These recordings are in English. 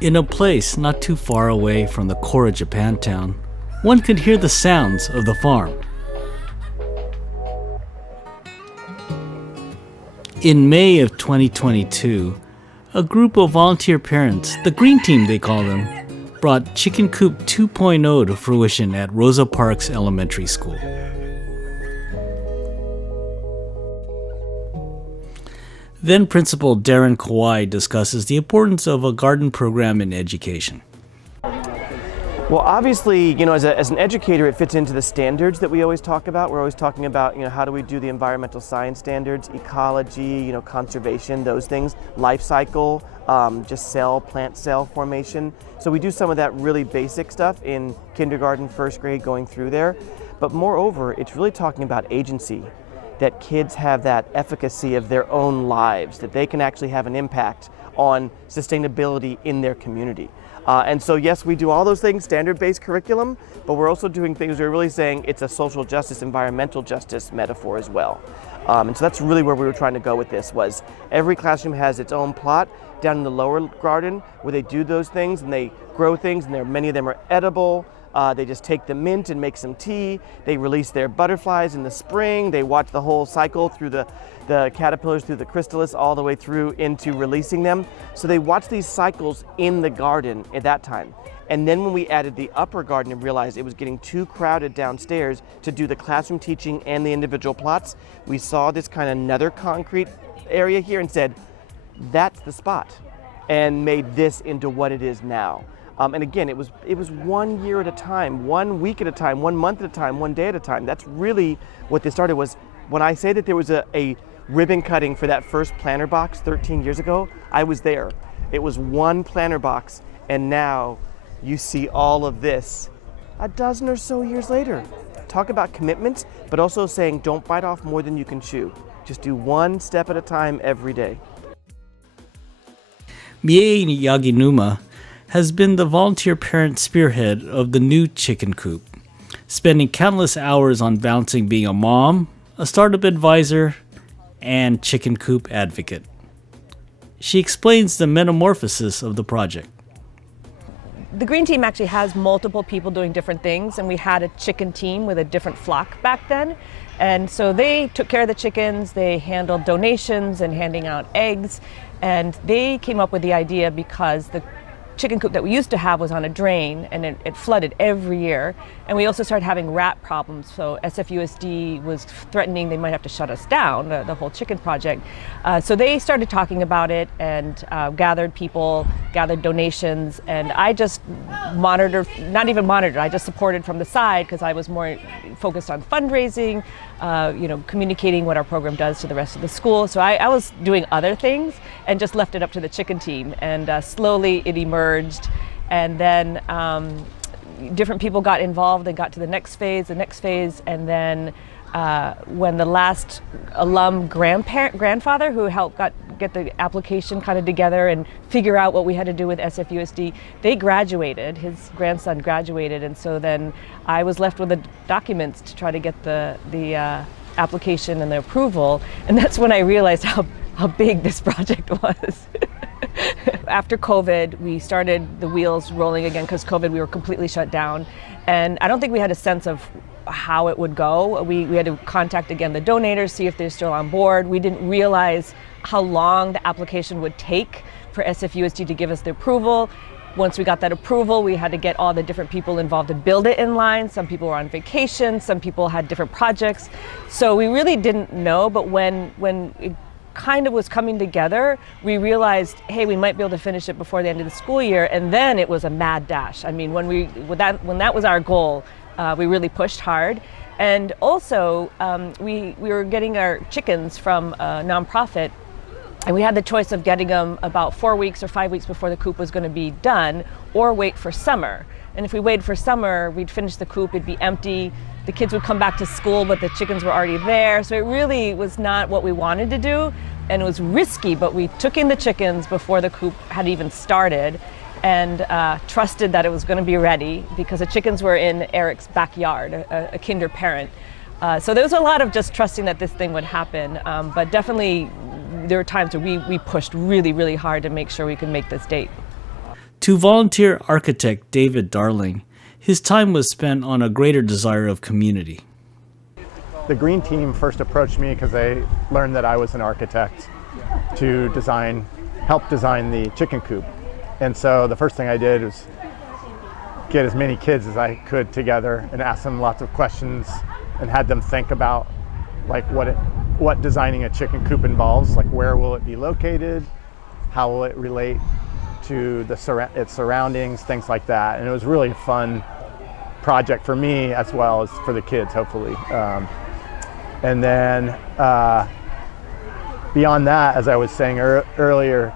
In a place not too far away from the core of Japantown, one could hear the sounds of the farm. In May of 2022, a group of volunteer parents, the Green Team they call them, brought Chicken Coop 2.0 to fruition at Rosa Parks Elementary School. Then Principal Darren Kawai discusses the importance of a garden program in education. Well, obviously, as an educator, it fits into the standards that we always talk about. We're always talking about, how do we do the environmental science standards, ecology, conservation, those things, life cycle, just plant cell formation. So we do some of that really basic stuff in kindergarten, first grade, going through there. But moreover, it's really talking about agency, that kids have that efficacy of their own lives, that they can actually have an impact on sustainability in their community. And so yes, we do all those things, standard-based curriculum, but we're also doing things we're really saying it's a social justice, environmental justice metaphor as well. And so that's really where we were trying to go with this, was every classroom has its own plot down in the lower garden where they do those things and they grow things, and many of them are edible. They just take the mint and make some tea. They release their butterflies in the spring. They watch the whole cycle through the caterpillars, through the chrysalis, all the way through into releasing them. So they watch these cycles in the garden at that time. And then when we added the upper garden and realized it was getting too crowded downstairs to do the classroom teaching and the individual plots, we saw this kind of nether concrete area here and said, that's the spot, and made this into what it is now. And again, it was 1 year at a time, 1 week at a time, 1 month at a time, 1 day at a time. That's really what this started. Was when I say that there was a ribbon cutting for that first planter box 13 years ago, I was there. It was one planter box, and now you see all of this a dozen or so years later. Talk about commitment, but also saying don't bite off more than you can chew. Just do one step at a time every day. Mie Yaginuma has been the volunteer parent spearhead of the new Chicken Coop, spending countless hours on balancing being a mom, a startup advisor, and Chicken Coop advocate. She explains the metamorphosis of the project. The Green Team actually has multiple people doing different things, and we had a chicken team with a different flock back then. And so they took care of the chickens, they handled donations and handing out eggs, and they came up with the idea because the chicken coop that we used to have was on a drain, and it flooded every year. And we also started having rat problems. So SFUSD was threatening they might have to shut us down, the whole chicken project. So they started talking about it and gathered donations. And I just I just supported from the side because I was more focused on fundraising, communicating what our program does to the rest of the school. So I was doing other things and just left it up to the chicken team. And slowly it emerged. And then different people got involved and got to the next phase, and then when the last alum grandfather who helped get the application kind of together and figure out what we had to do with SFUSD, they graduated, his grandson graduated, and so then I was left with the documents to try to get the application and the approval, and that's when I realized how big this project was. After COVID, we started the wheels rolling again because COVID, we were completely shut down. And I don't think we had a sense of how it would go. We had to contact again the donors, see if they're still on board. We didn't realize how long the application would take for SFUSD to give us the approval. Once we got that approval, we had to get all the different people involved to build it in line. Some people were on vacation, some people had different projects. So we really didn't know, but when it kind of was coming together, we realized, hey, we might be able to finish it before the end of the school year, and then it was a mad dash. I mean, when that was our goal, we really pushed hard. And also, we were getting our chickens from a nonprofit, and we had the choice of getting them about 4 weeks or 5 weeks before the coop was going to be done, or wait for summer. And if we waited for summer, we'd finish the coop, it'd be empty. The kids would come back to school, but the chickens were already there. So it really was not what we wanted to do, and it was risky, but we took in the chickens before the coop had even started, and trusted that it was going to be ready because the chickens were in Eric's backyard, a kinder parent. So there was a lot of just trusting that this thing would happen, but definitely there were times where we pushed really, really hard to make sure we could make this date. To volunteer architect David Darling, his time was spent on a greater desire of community. The green team first approached me because they learned that I was an architect to help design the chicken coop. And so the first thing I did was get as many kids as I could together and ask them lots of questions and had them think about like what designing a chicken coop involves, like where will it be located, how will it relate to its surroundings, things like that. And it was really a fun project for me as well as for the kids, hopefully. And then beyond that, as I was saying earlier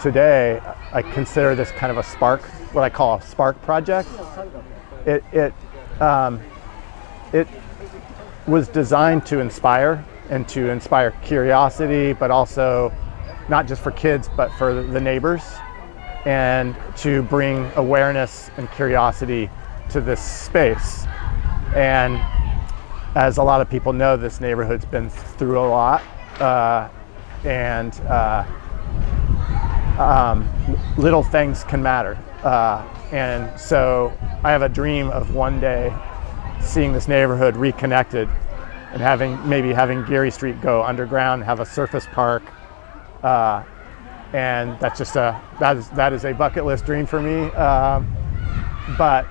today, I consider this kind of a spark, what I call a spark project. It was designed to inspire and to inspire curiosity, but also not just for kids, but for the neighbors, and to bring awareness and curiosity to this space. And as a lot of people know, this neighborhood's been through a lot, and little things can matter. And so I have a dream of one day seeing this neighborhood reconnected and maybe having Geary Street go underground, have a surface park. And that's just that is a bucket list dream for me. But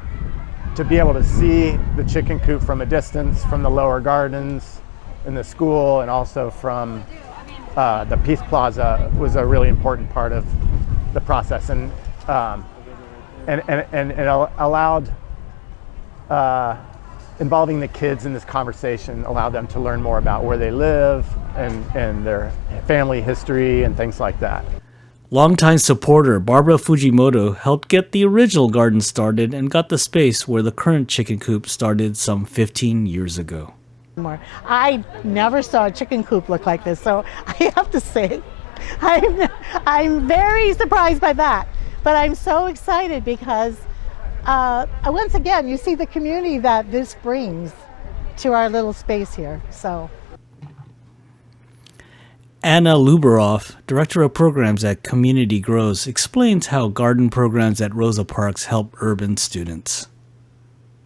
to be able to see the chicken coop from a distance, from the lower gardens in the school, and also from the Peace Plaza was a really important part of the process, and it allowed involving the kids in this conversation allowed them to learn more about where they live and their family history and things like that. Longtime supporter Barbara Fujimoto helped get the original garden started and got the space where the current chicken coop started some 15 years ago. I never saw a chicken coop look like this, so I have to say I'm very surprised by that. But I'm so excited because once again, you see the community that this brings to our little space here. So. Anna Luberoff, Director of Programs at Community Grows, explains how garden programs at Rosa Parks help urban students.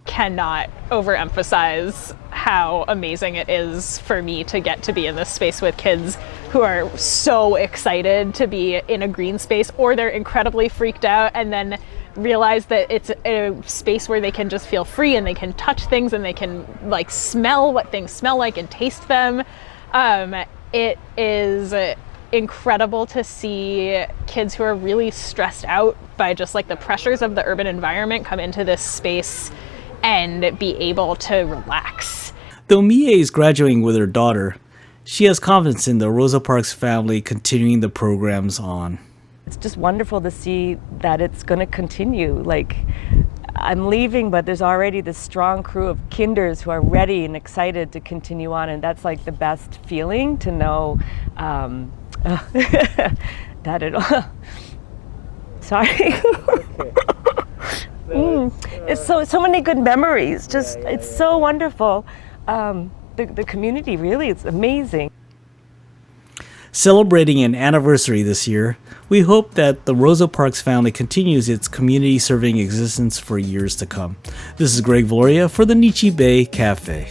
Cannot overemphasize how amazing it is for me to get to be in this space with kids who are so excited to be in a green space, or they're incredibly freaked out and then realize that it's a space where they can just feel free and they can touch things and they can like smell what things smell like and taste them. It is incredible to see kids who are really stressed out by just like the pressures of the urban environment come into this space and be able to relax. Though Mie is graduating with her daughter, she has confidence in the Rosa Parks family continuing the programs on. It's just wonderful to see that it's going to continue. Like, I'm leaving, but there's already this strong crew of kinders who are ready and excited to continue on, and that's like the best feeling to know that it all. Sorry. It's so many good memories. Just it's so wonderful. The community really is amazing. Celebrating an anniversary this year, we hope that the Rosa Parks family continues its community serving existence for years to come. This is Greg Valoria for the Nichi Bei Café.